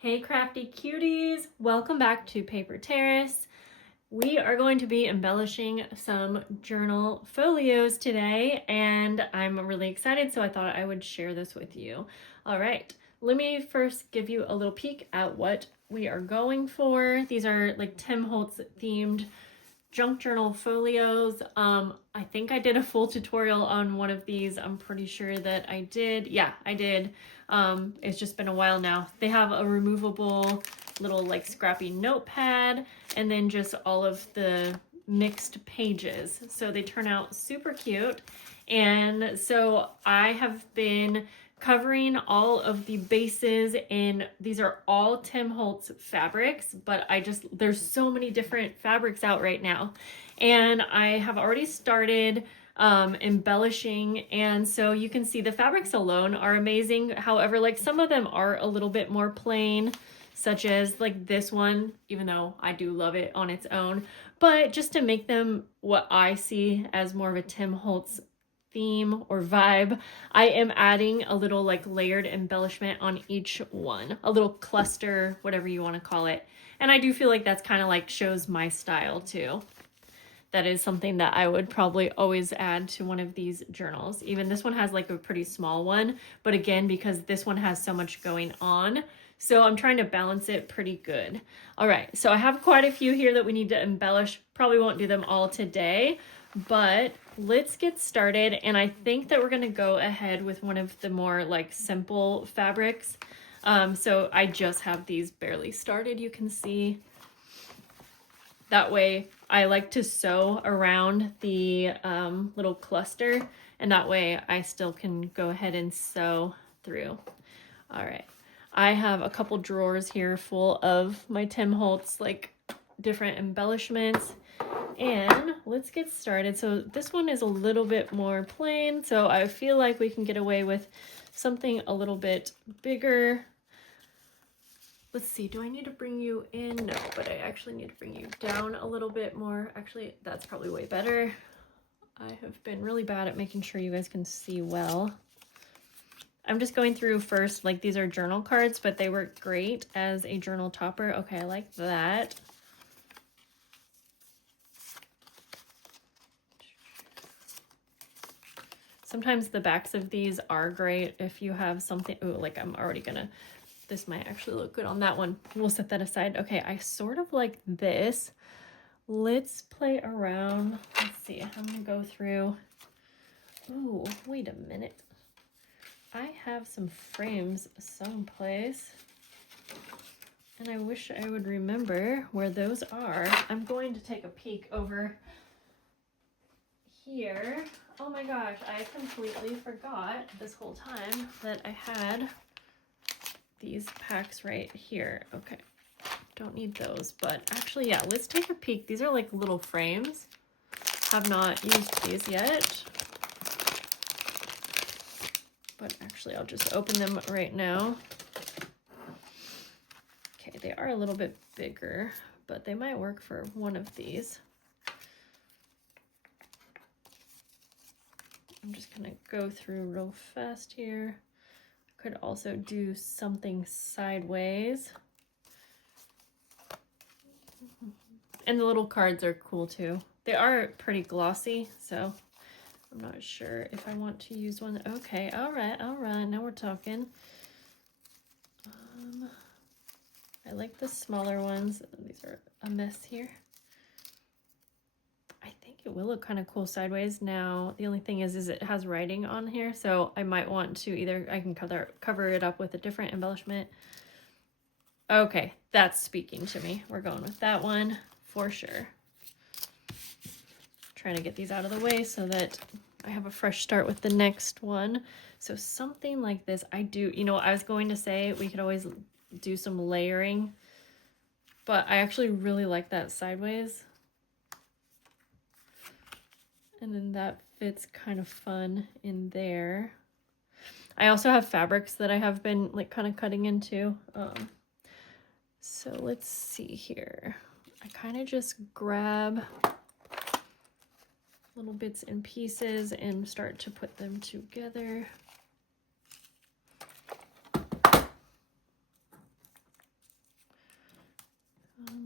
Hey crafty cuties, welcome back to Paper Terrace. We are going to be embellishing some journal folios today and I'm really excited, so I thought I would share this with you. All right, let me first give you a little peek at what we are going for. These are like Tim Holtz themed junk journal folios. I think I did a full tutorial on one of these. I'm pretty sure that I did. Yeah, I did. It's just been a while now. They have a removable little like scrappy notepad and then just all of the mixed pages. So they turn out super cute. And so I have been covering all of the bases in, these are all Tim Holtz fabrics, but there's so many different fabrics out right now. And I have already started embellishing, and so you can see the fabrics alone are amazing. However, like some of them are a little bit more plain, such as like this one, even though I do love it on its own, but just to make them what I see as more of a Tim Holtz theme or vibe, I am adding a little like layered embellishment on each one, a little cluster, whatever you want to call it. And I do feel like that's kind of like shows my style too. That is something that I would probably always add to one of these journals. Even this one has like a pretty small one, but again, because this one has so much going on, so I'm trying to balance it pretty good. All right, so I have quite a few here that we need to embellish. Probably won't do them all today, but let's get started. And I think that we're gonna go ahead with one of the more like simple fabrics. So I just have these barely started, you can see. That way I like to sew around the little cluster, and that way I still can go ahead and sew through. All right, I have a couple drawers here full of my Tim Holtz like different embellishments, and let's get started. So this one is a little bit more plain, so I feel like we can get away with something a little bit bigger. Let's see, do I need to bring you in? No, but I actually need to bring you down a little bit more. Actually, that's probably way better. I have been really bad at making sure you guys can see well. I'm just going through first, like these are journal cards, but they work great as a journal topper. Okay, I like that. Sometimes the backs of these are great if you have something, ooh, like I'm already gonna, this might actually look good on that one. We'll set that aside. Okay, I sort of like this. Let's play around. Let's see, I'm gonna go through. Ooh, wait a minute. I have some frames someplace, and I wish I would remember where those are. I'm going to take a peek over here. Oh my gosh, I completely forgot this whole time that I had these packs right here. Okay, don't need those, but actually, yeah, let's take a peek. These are like little frames. Have not used these yet, but actually I'll just open them right now. Okay, they are a little bit bigger, but they might work for one of these. I'm just gonna go through real fast here. Could also do something sideways. And the little cards are cool too. They are pretty glossy, so I'm not sure if I want to use one. Okay, all right, now we're talking. I like the smaller ones. These are a mess here. I think it will look kind of cool sideways. Now, the only thing is it has writing on here, so I might want to either, I can cover it up with a different embellishment. Okay, that's speaking to me. We're going with that one for sure. Trying to get these out of the way so that I have a fresh start with the next one. So something like this, I do, you know, I was going to say we could always do some layering, but I actually really like that sideways. And then that fits kind of fun in there. I also have fabrics that I have been like kind of cutting into. So let's see here. I kind of just grab little bits and pieces and start to put them together.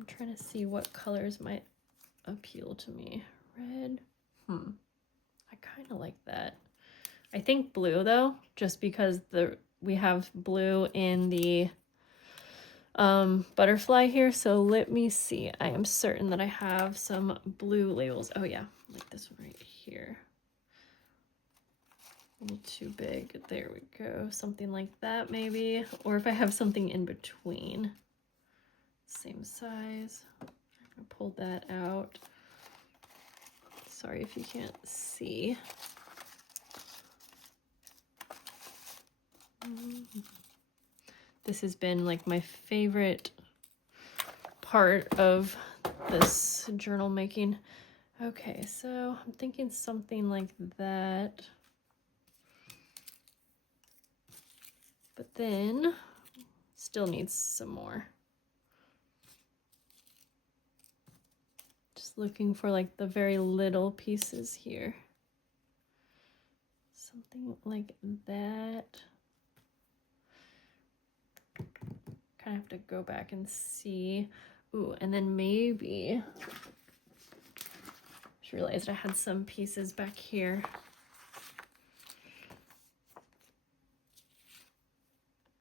I'm trying to see what colors might appeal to me. Red. I kind of like that. I think blue though, just because we have blue in the butterfly here. So let me see. I am certain that I have some blue labels. Oh yeah, like this one right here. A little too big. There we go. Something like that maybe. Or if I have something in between. Same size. I'm gonna pull that out. Sorry if you can't see. This has been like my favorite part of this journal making. Okay, so I'm thinking something like that. But then still needs some more. Just looking for like the very little pieces here. Something like that. Kind of have to go back and see. Ooh, and then maybe, just realized I had some pieces back here.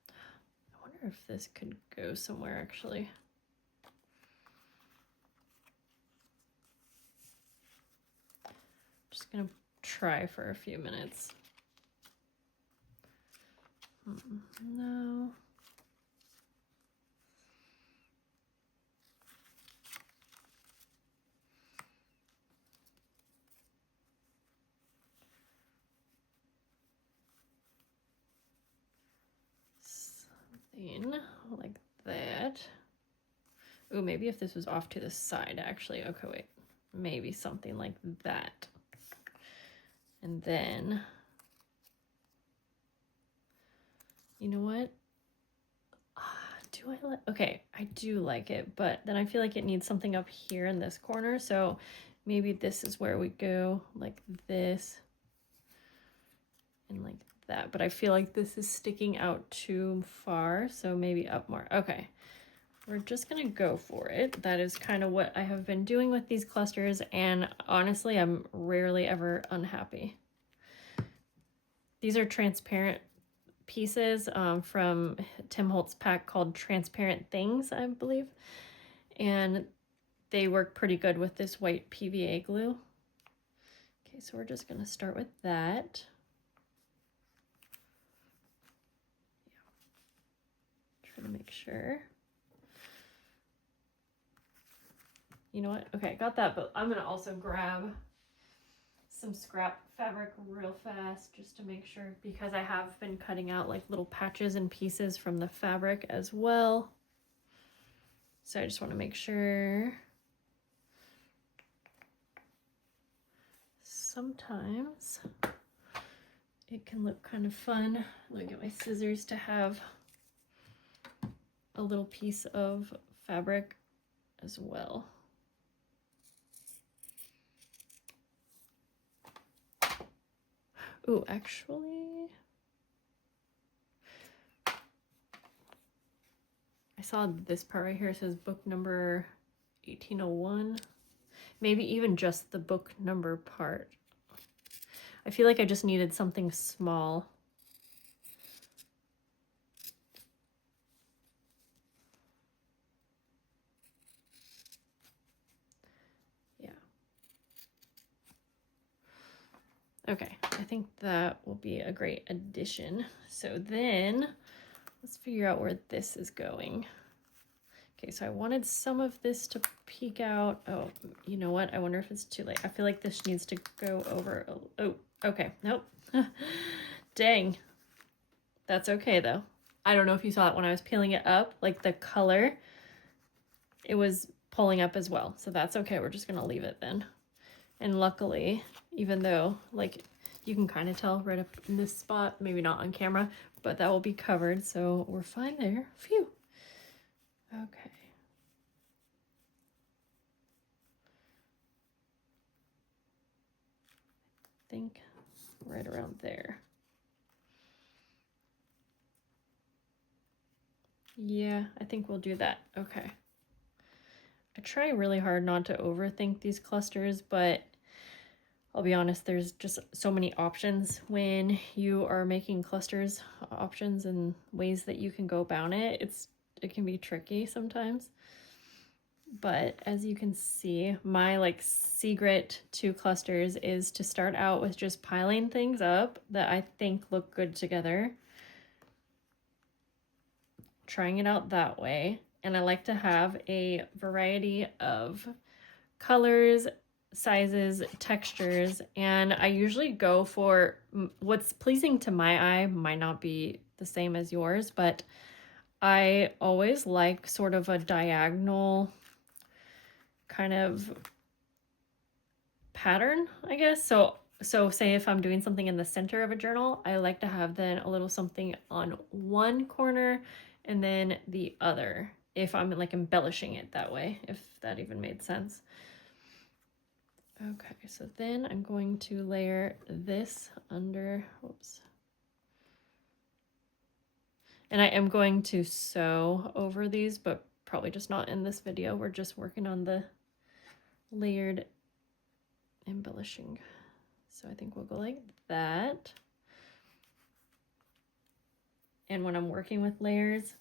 I wonder if this could go somewhere actually. Just gonna try for a few minutes. No. Something like that. Ooh, maybe if this was off to the side actually. Okay, wait. Maybe something like that. And then, you know what? Do I like, okay, I do like it, but then I feel like it needs something up here in this corner. So maybe this is where we go like this and like that. But I feel like this is sticking out too far. So maybe up more. Okay, we're just gonna go for it. That is kind of what I have been doing with these clusters. And honestly, I'm rarely ever unhappy. These are transparent pieces from Tim Holtz pack called Transparent Things, I believe. And they work pretty good with this white PVA glue. Okay, so we're just gonna start with that. Yeah. Try to make sure. You know what? Okay, I got that, but I'm gonna also grab some scrap fabric real fast just to make sure, because I have been cutting out like little patches and pieces from the fabric as well. So I just want to make sure. Sometimes it can look kind of fun. Let me get my scissors to have a little piece of fabric as well. Ooh, actually, I saw this part right here. It says book number 1801. Maybe even just the book number part. I feel like I just needed something small. Yeah. Okay, I think that will be a great addition. So then let's figure out where this is going. Okay, so I wanted some of this to peek out. Oh, you know what? I wonder if it's too late. I feel like this needs to go over. Oh, okay. Nope. Dang. That's okay, though. I don't know if you saw it when I was peeling it up, like the color, it was pulling up as well. So that's okay. We're just going to leave it then. And luckily, even though, like, you can kind of tell right up in this spot, maybe not on camera, but that will be covered. So we're fine there. Phew. Okay. I think right around there. Yeah, I think we'll do that. Okay. I try really hard not to overthink these clusters, but I'll be honest, there's just so many options when you are making clusters, options and ways that you can go about it. It can be tricky sometimes. But as you can see, my like secret to clusters is to start out with just piling things up that I think look good together. Trying it out that way. And I like to have a variety of colors, sizes, textures, and I usually go for what's pleasing to my eye. Might not be the same as yours, but I always like sort of a diagonal kind of pattern, I guess. So say if I'm doing something in the center of a journal, I like to have then a little something on one corner and then the other, if I'm like embellishing it that way, if that even made sense. Okay, so then I'm going to layer this under, oops. And I am going to sew over these, but probably just not in this video. We're just working on the layered embellishing. So I think we'll go like that. And when I'm working with layers,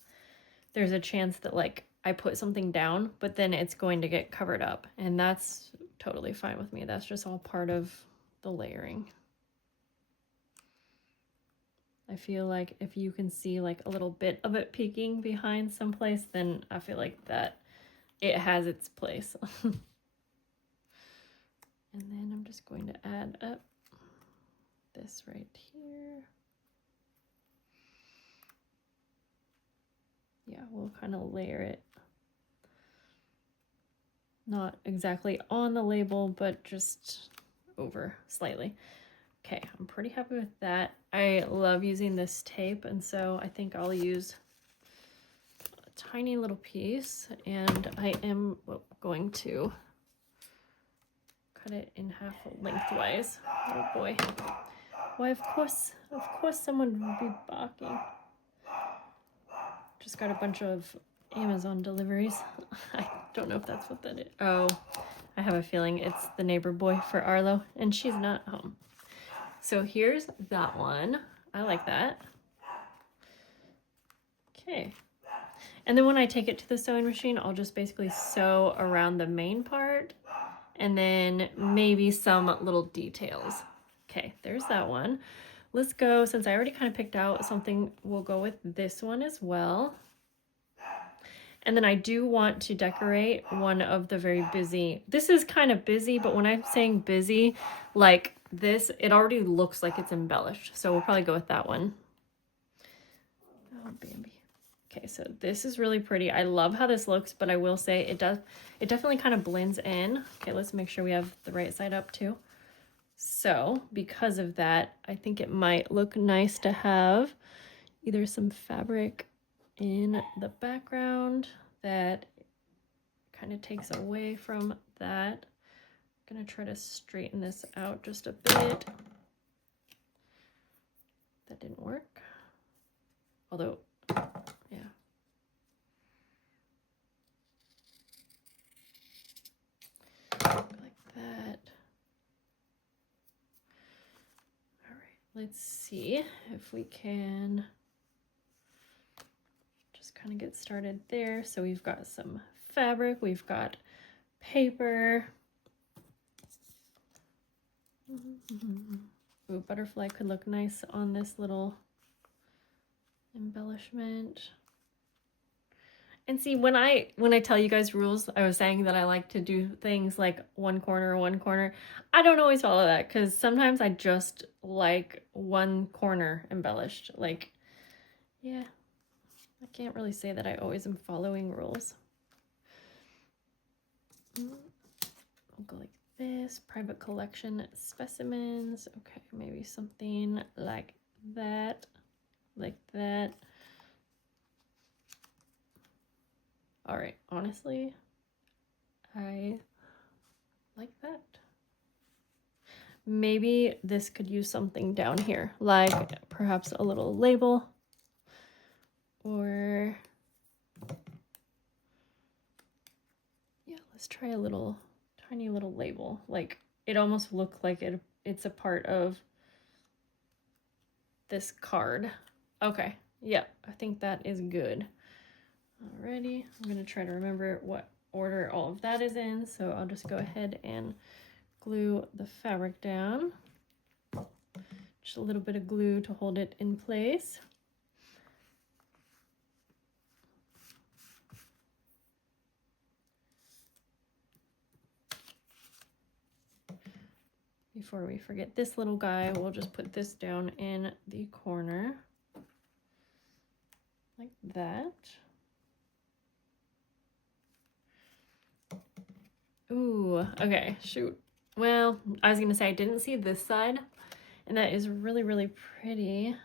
there's a chance that like I put something down, but then it's going to get covered up. And that's totally fine with me. That's just all part of the layering. I feel like if you can see like a little bit of it peeking behind someplace, then I feel like that it has its place. And then I'm just going to add up this right here. Yeah, we'll kind of layer it. Not exactly on the label, but just over slightly. Okay, I'm pretty happy with that. I love using this tape, and so I think I'll use a tiny little piece, and I am going to cut it in half lengthwise. Oh boy. Why, of course someone would be barking. Just got a bunch of Amazon deliveries. I don't know if that's what that is. Oh, I have a feeling it's the neighbor boy for Arlo, and she's not home. So here's that one. I like that. Okay. And then when I take it to the sewing machine, I'll just basically sew around the main part and then maybe some little details. Okay, there's that one. Let's go, since I already kind of picked out something, we'll go with this one as well. And then I do want to decorate one of the very busy, this is kind of busy, but when I'm saying busy, like this, it already looks like it's embellished. So we'll probably go with that one. Oh, Bambi. Okay, so this is really pretty. I love how this looks, but I will say it definitely kind of blends in. Okay, let's make sure we have the right side up too. So because of that, I think it might look nice to have either some fabric in the background that kind of takes away from that. I'm gonna try to straighten this out just a bit. That didn't work. Although, yeah. Like that. All right, let's see if we can just kind of get started there. So we've got some fabric, we've got paper. Ooh, butterfly could look nice on this little embellishment. And see, when I tell you guys rules, I was saying that I like to do things like one corner. I don't always follow that because sometimes I just like one corner embellished. Like, yeah, I can't really say that I always am following rules. We'll go like this, private collection specimens. Okay, maybe something like that, like that. All right, honestly, I like that. Maybe this could use something down here, like perhaps a little label or yeah, Let's try a little tiny little label. Like it almost looked like it's a part of this card. Okay, yep, I think that is good. Alrighty, I'm gonna try to remember what order all of that is in, so I'll just go ahead and glue the fabric down. Just a little bit of glue to hold it in place. Before we forget this little guy, we'll just put this down in the corner like that. Ooh, okay, shoot. Well, I was gonna say I didn't see this side, and that is really, really pretty,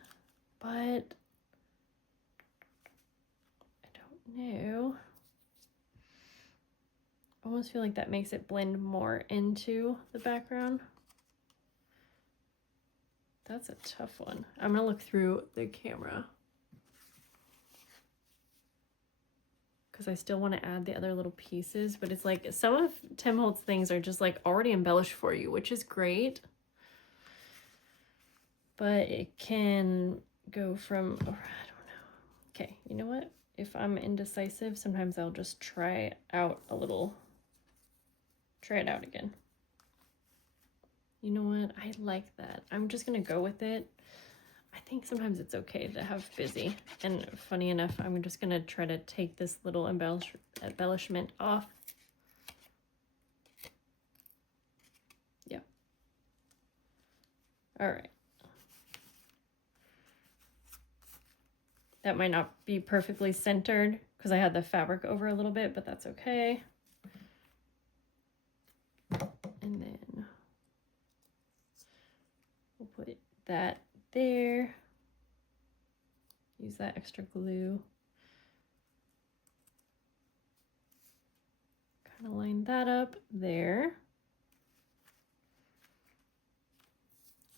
but I don't know. I almost feel like that makes it blend more into the background. That's a tough one. I'm gonna look through the camera because I still want to add the other little pieces, but it's like some of Tim Holtz things are just like already embellished for you, which is great. But it can go from, oh, I don't know. Okay, you know what? If I'm indecisive, sometimes I'll just try out a little, try it out again. You know what? I like that. I'm just gonna go with it. I think sometimes it's okay to have busy. And funny enough, I'm just gonna try to take this little embellishment off. Yeah. All right. That might not be perfectly centered because I had the fabric over a little bit, but that's okay. And then we'll put that there. Use that extra glue. Kind of line that up there.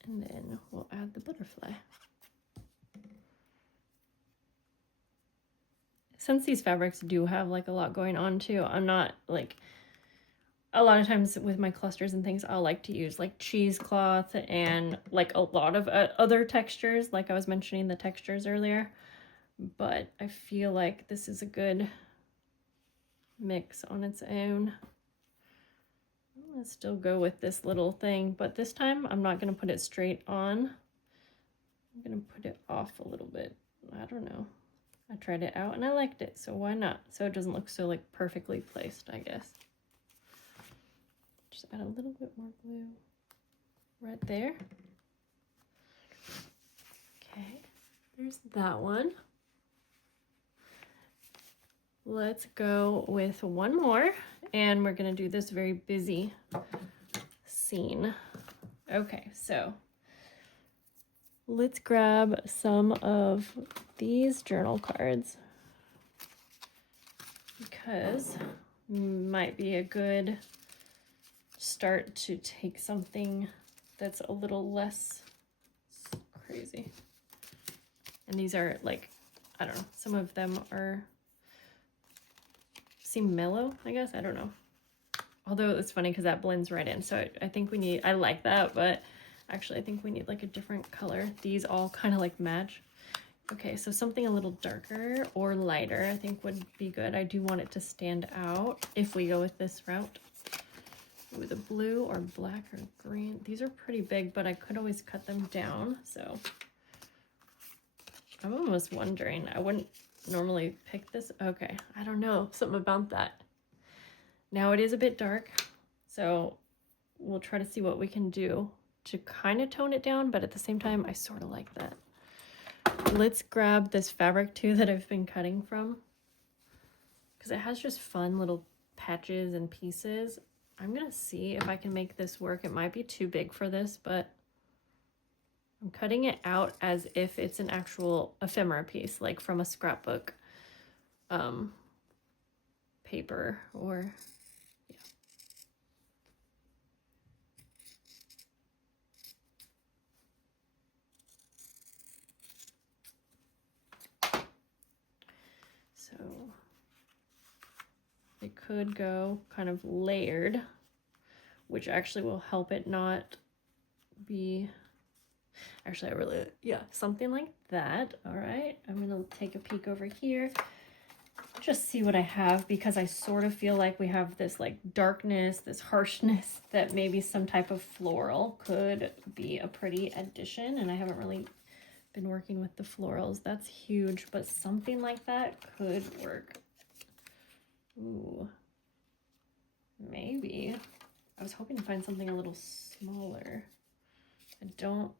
And then we'll add the butterfly. Since these fabrics do have like a lot going on too, I'm not like, a lot of times with my clusters and things, I'll like to use like cheesecloth and like a lot of other textures, like I was mentioning the textures earlier. But I feel like this is a good mix on its own. I'm gonna still go with this little thing, but this time I'm not gonna put it straight on. I'm gonna put it off a little bit. I don't know. I tried it out and I liked it, so why not? So it doesn't look so like perfectly placed, I guess. Just add a little bit more glue right there. Okay, there's that one. Let's go with one more, and we're gonna do this very busy scene. Okay, so let's grab some of these journal cards because might be a good start to take something that's a little less crazy. And these are like, I don't know, some of them are seem mellow, I guess. I don't know. Although it's funny because that blends right in. So I think we need, I like that, but actually I think we need like a different color. These all kind of like match. Okay, so something a little darker or lighter I think would be good. I do want it to stand out if we go with this route. With a blue or black or green. These are pretty big, but I could always cut them down. So I'm almost wondering, I wouldn't normally pick this. Okay, I don't know, something about that. Now it is a bit dark, so we'll try to see what we can do to kind of tone it down, but at the same time, I sort of like that. Let's grab this fabric too that I've been cutting from because it has just fun little patches and pieces. I'm gonna see if I can make this work. It might be too big for this, but I'm cutting it out as if it's an actual ephemera piece, like from a scrapbook paper or, yeah. So it could go kind of layered, which actually will help it not be, actually I really, yeah, something like that. All right, I'm gonna take a peek over here, just see what I have, because I sort of feel like we have this like darkness, this harshness, that maybe some type of floral could be a pretty addition, and I haven't really been working with the florals. That's huge, but something like that could work. Ooh, maybe. I was hoping to find something a little smaller. I don't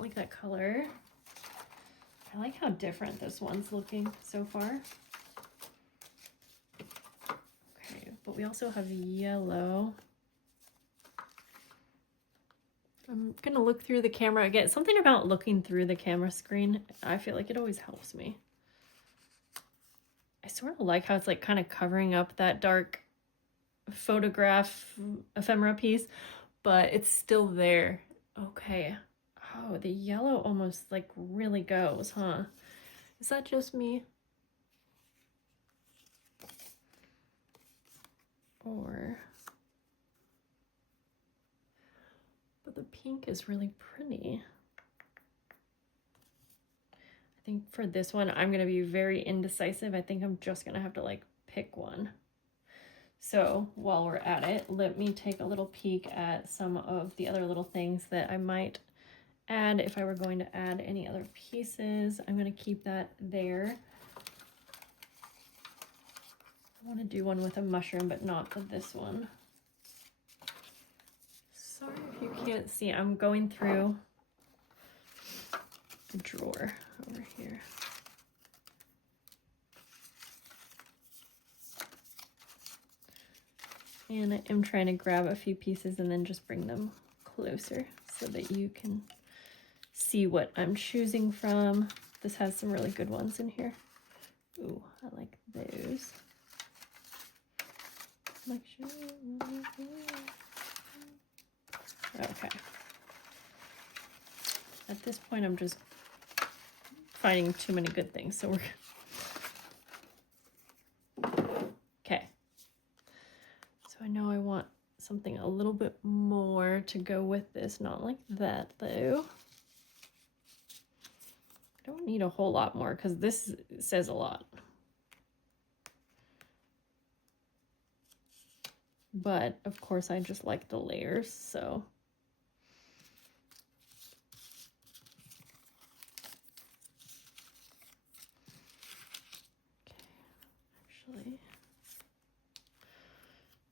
like that color. I like how different this one's looking so far. Okay, but we also have yellow. I'm gonna look through the camera again. Something about looking through the camera screen, I feel like it always helps me. I sort of like how it's like kind of covering up that dark photograph ephemera piece, but it's still there. Okay. Oh, the yellow almost like really goes, huh? Is that just me? Or, but the pink is really pretty. I think for this one, I'm gonna be very indecisive. I think I'm just gonna have to like pick one. So while we're at it, let me take a little peek at some of the other little things that I might add if I were going to add any other pieces. I'm going to keep that there. I want to do one with a mushroom, but not for this one. Sorry if you can't see. I'm going through the drawer over here. And I am trying to grab a few pieces and then just bring them closer so that you can see what I'm choosing from. This has some really good ones in here. Ooh, I like those. Okay. At this point, I'm just finding too many good things, so we're okay. So I know I want something a little bit more to go with this, not like that though. I don't need a whole lot more because this says a lot. But of course I just like the layers, so. Okay, actually,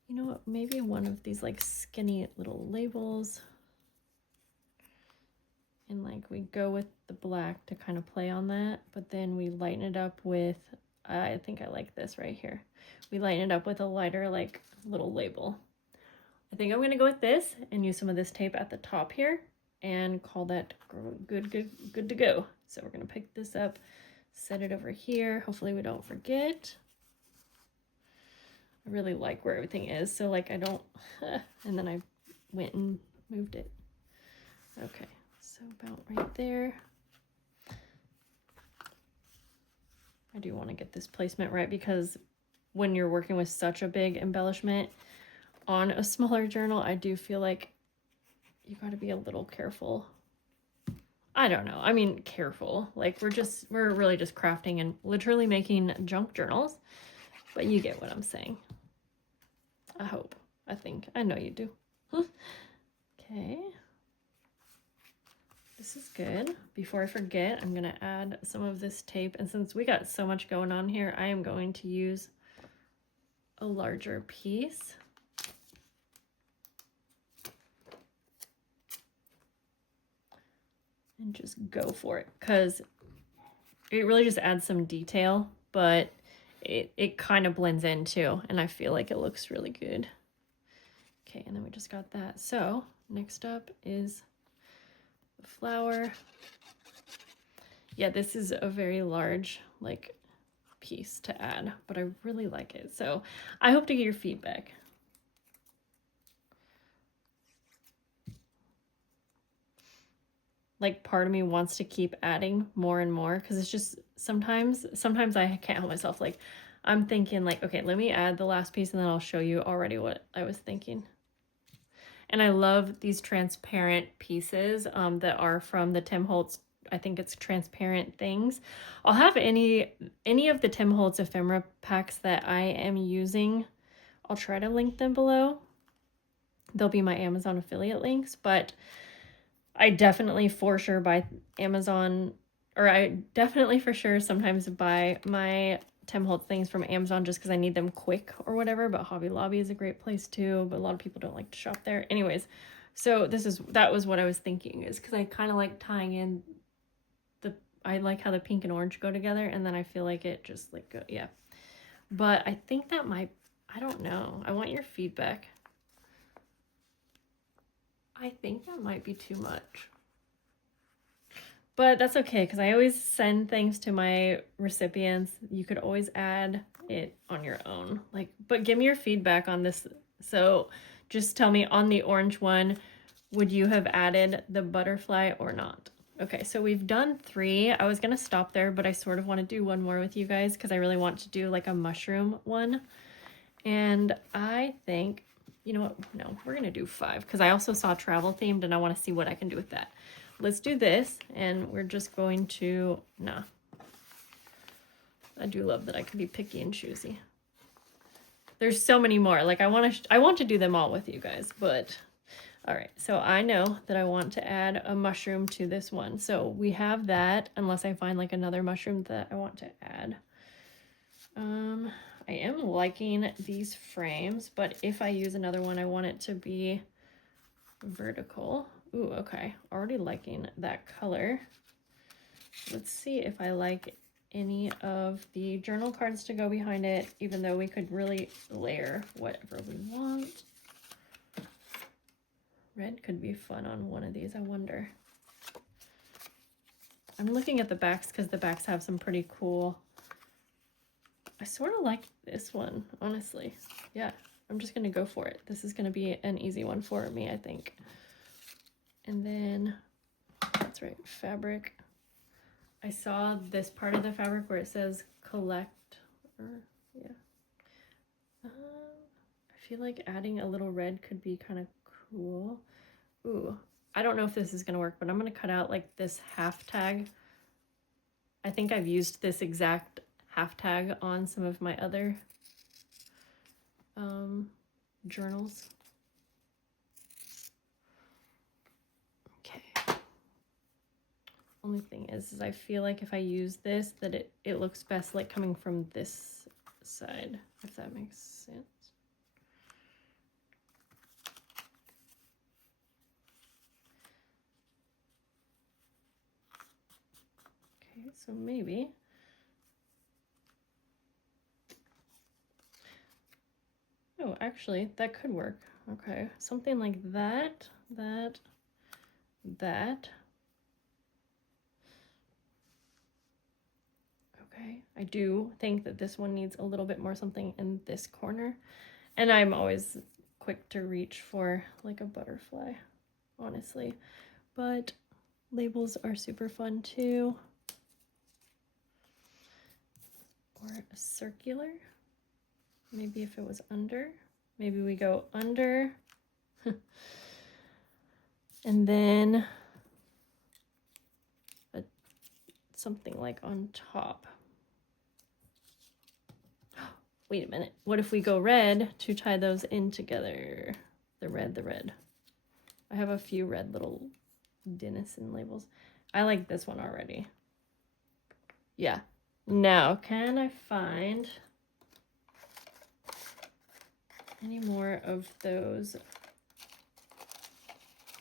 you know what, maybe one of these like skinny little labels. And like we go with the black to kind of play on that, but then we lighten it up with, I think I like this right here. We lighten it up with a lighter like little label. I think I'm gonna go with this and use some of this tape at the top here and call that good to go. So we're gonna pick this up, set it over here. Hopefully we don't forget. I really like where everything is, so like I don't, and then I went and moved it. Okay. So about right there. I do want to get this placement right because when you're working with such a big embellishment on a smaller journal, I do feel like you got to be a little careful. I don't know. I mean, careful. Like we're really just crafting and literally making junk journals, but you get what I'm saying. I hope. I think. I know you do. Okay. This is good. Before I forget, I'm gonna add some of this tape, and since we got so much going on here, I am going to use a larger piece. And just go for it, because it really just adds some detail, but it kind of blends in too, and I feel like it looks really good. Okay, and then we just got that. So next up is the flower. Yeah, this is a very large like piece to add, but I really like it. So I hope to get your feedback. Like part of me wants to keep adding more and more because it's just sometimes I can't help myself. Like I'm thinking like, okay, let me add the last piece and then I'll show you already what I was thinking. And I love these transparent pieces that are from the Tim Holtz, I think it's Transparent Things. I'll have any of the Tim Holtz ephemera packs that I am using. I'll try to link them below. They'll be my Amazon affiliate links, but I definitely for sure buy Amazon, or I definitely for sure sometimes buy my Tim Holtz things from Amazon just because I need them quick or whatever, but Hobby Lobby is a great place too, but a lot of people don't like to shop there. Anyways, so that was what I was thinking, is because I kind of like tying in I like how the pink and orange go together, and then I feel like it just like, yeah. But I think that might, I don't know. I want your feedback. I think that might be too much. But that's okay, because I always send things to my recipients. You could always add it on your own. Like, but give me your feedback on this. So just tell me on the orange one, would you have added the butterfly or not? Okay, so we've done 3. I was gonna stop there, but I sort of want to do one more with you guys because I really want to do like a mushroom one. And I think, you know what? No, we're gonna do 5 because I also saw travel themed and I want to see what I can do with that. Let's do this, and we're just going to, nah. I do love that I can be picky and choosy. There's so many more. Like I want to do them all with you guys, but all right. So I know that I want to add a mushroom to this one. So we have that, unless I find like another mushroom that I want to add. I am liking these frames, but if I use another one, I want it to be vertical. Ooh, okay. Already liking that color. Let's see if I like any of the journal cards to go behind it, even though we could really layer whatever we want. Red could be fun on one of these, I wonder. I'm looking at the backs because the backs have some pretty cool. I sort of like this one, honestly. Yeah, I'm just going to go for it. This is going to be an easy one for me, I think. And then, that's right, fabric. I saw this part of the fabric where it says collect, or yeah. I feel like adding a little red could be kind of cool. Ooh, I don't know if this is gonna work, but I'm gonna cut out like this half tag. I think I've used this exact half tag on some of my other journals. Okay. Only thing is I feel like if I use this, that it looks best like coming from this side, if that makes sense. Okay, so maybe. Oh, actually, that could work. Okay, something like that, that. Okay, I do think that this one needs a little bit more something in this corner. And I'm always quick to reach for like a butterfly, honestly. But labels are super fun too. Or a circular. Maybe if it was under. Maybe we go under. And then something like on top. Wait a minute. What if we go red to tie those in together? The red. I have a few red little Denison labels. I like this one already. Yeah. Now, can I find any more of those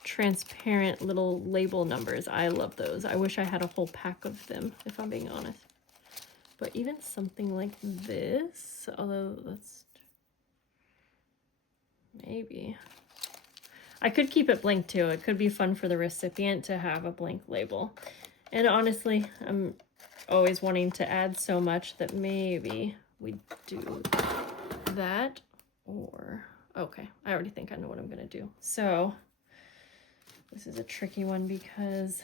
transparent little label numbers? I love those. I wish I had a whole pack of them, if I'm being honest. But even something like this, although that's maybe. I could keep it blank too. It could be fun for the recipient to have a blank label. And honestly, I'm always wanting to add so much that maybe we do that. Or, okay, I already think I know what I'm gonna do. So this is a tricky one because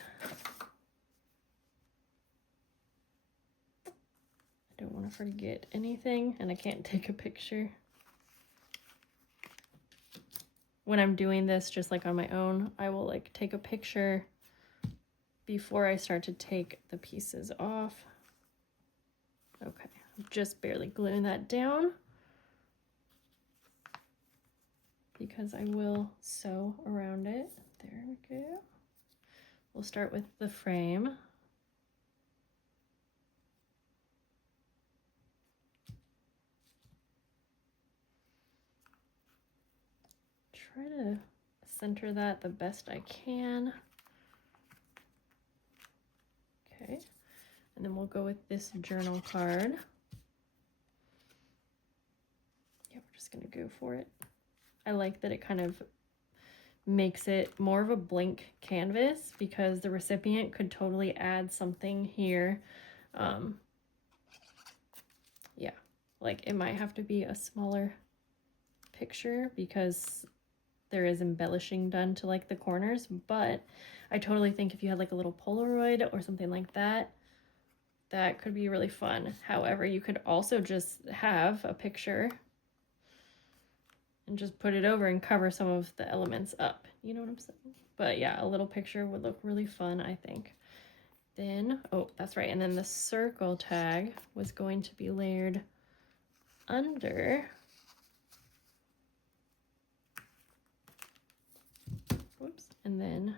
I don't want to forget anything, and I can't take a picture. When I'm doing this, just like on my own, I will like take a picture before I start to take the pieces off. Okay, I'm just barely gluing that down because I will sew around it. There we go. We'll start with the frame. Try to center that the best I can. Okay, and then we'll go with this journal card. Yeah, we're just gonna go for it. I like that it kind of makes it more of a blank canvas because the recipient could totally add something here. Yeah, like it might have to be a smaller picture because there is embellishing done to like the corners, but I totally think if you had like a little Polaroid or something like that, that could be really fun. However, you could also just have a picture and just put it over and cover some of the elements up. You know what I'm saying? But yeah, a little picture would look really fun, I think. Then, oh, that's right. And then the circle tag was going to be layered under. Whoops. And then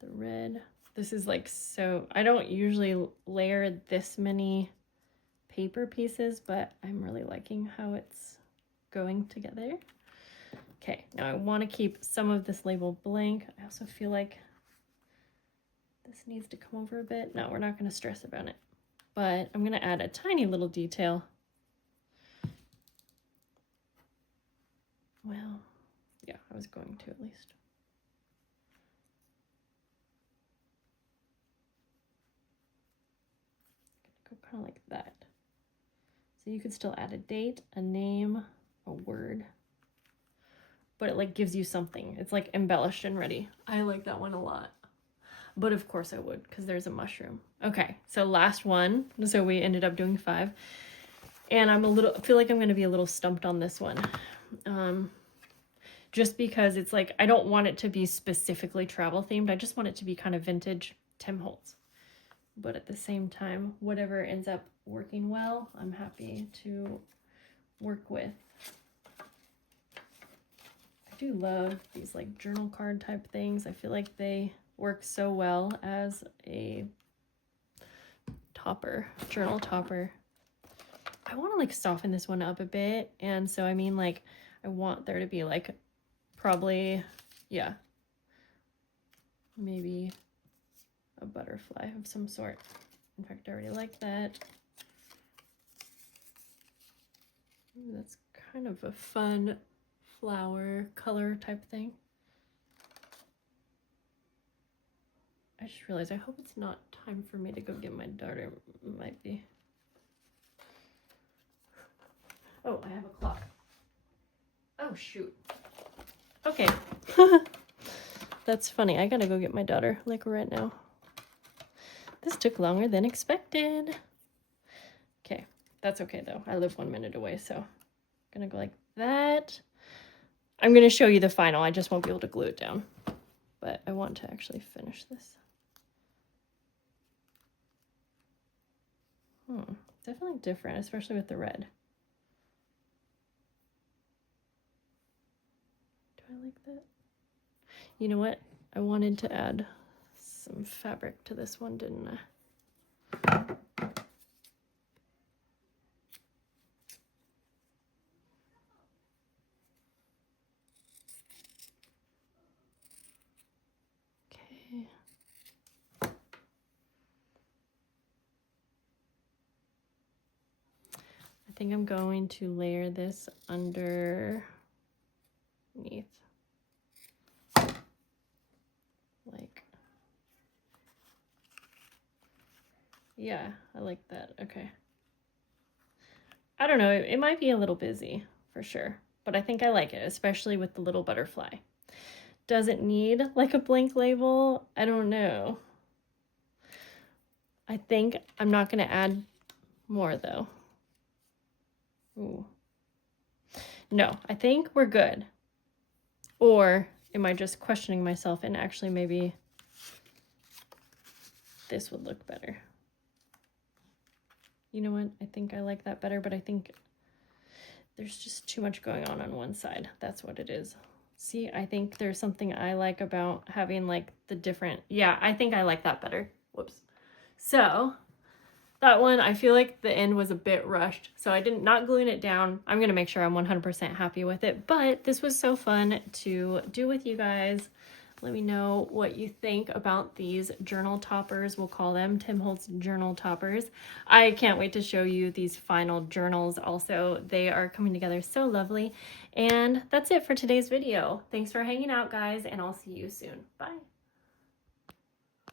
the red. This is like so, I don't usually layer this many paper pieces, but I'm really liking how it's going together. Okay, now I want to keep some of this label blank. I also feel like this needs to come over a bit. No, we're not going to stress about it, but I'm going to add a tiny little detail. Well, yeah, I was going to at least. Go kind of like that. So you could still add a date, a name, a word, but it like gives you something. It's like embellished and ready. I like that one a lot. But of course I would, because there's a mushroom. Okay, so last one. So we ended up doing 5. And I feel like I'm going to be a little stumped on this one. Just because it's like, I don't want it to be specifically travel themed. I just want it to be kind of vintage Tim Holtz. But at the same time, whatever ends up working well, I'm happy to work with. I do love these like journal card type things. I feel like they work so well as a topper, journal topper. I want to like soften this one up a bit. And so, I mean, like, I want there to be like probably, yeah, maybe a butterfly of some sort. In fact, I already like that. Ooh, that's kind of a fun flower color type thing. I just realized, I hope it's not time for me to go get my daughter. It might be. Oh, I have a clock. Oh, shoot. Okay. That's funny. I gotta go get my daughter, like right now. This took longer than expected. Okay, that's okay though. I live 1 minute away, so I'm gonna go like that. I'm gonna show you the final. I just won't be able to glue it down, but I want to actually finish this. Definitely different, especially with the red. Do I like that? You know what? I wanted to add some fabric to this one, didn't I? Okay. I think I'm going to layer this underneath. Like, yeah, I like that. Okay. I don't know, it might be a little busy for sure, but I think I like it, especially with the little butterfly. Does it need like a blank label? I don't know. I think I'm not going to add more though. Ooh. No, I think we're good. Or am I just questioning myself and actually maybe this would look better? You know what? I think I like that better, but I think there's just too much going on one side. That's what it is. See, I think there's something I like about having like the different, yeah, I think I like that better. Whoops. So that one, I feel like the end was a bit rushed, so I didn't, not gluing it down. I'm gonna make sure I'm 100% happy with it, but this was so fun to do with you guys. Let me know what you think about these journal toppers. We'll call them Tim Holtz journal toppers. I can't wait to show you these final journals also. They are coming together so lovely. And that's it for today's video. Thanks for hanging out, guys, and I'll see you soon. Bye.